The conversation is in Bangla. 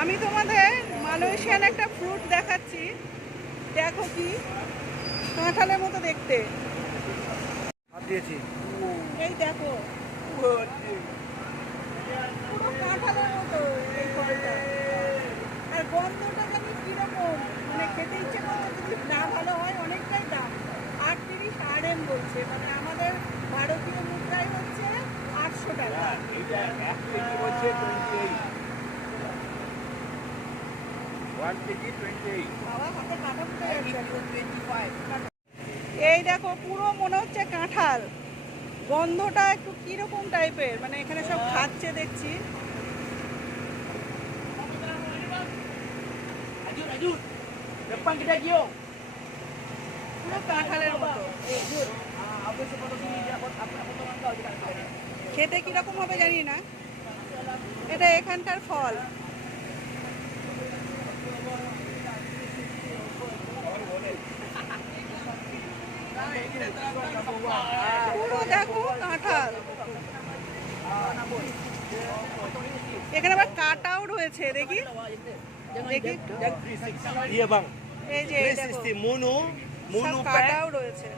আমি তোমাদের মালয়েশিয়ান একটা ফ্রুট দেখাচ্ছি, দেখো কি কাঁঠালের মতো দেখতে। এই দেখো পুরো কাঁঠালের মতো এই ফলটা, আর গন্ধটা জানি কিরকম, মানে খেতে ইচ্ছে করছে, যদি না ভালো হয় অনেকটাই দাম। 38 RM বলছে, মানে আমাদের ভারতীয় মুদ্রায় হচ্ছে 800 টাকা। এই দেখো পুরো মনে হচ্ছে কাঁঠাল, গন্ধটা একটু কিরকম টাইপের, মানে এখানে সব খাচ্ছে দেখছি। পুরো কাঁঠালের মতো, খেতে কিরকম হবে জানি না, এটা এখানকার ফল। পুরো দেখো কাঁঠাল, এখানে আবার কাটাও রয়েছে, দেখি দেখি একটু। এই যে এই দেখো, সব কাটাও রয়েছে।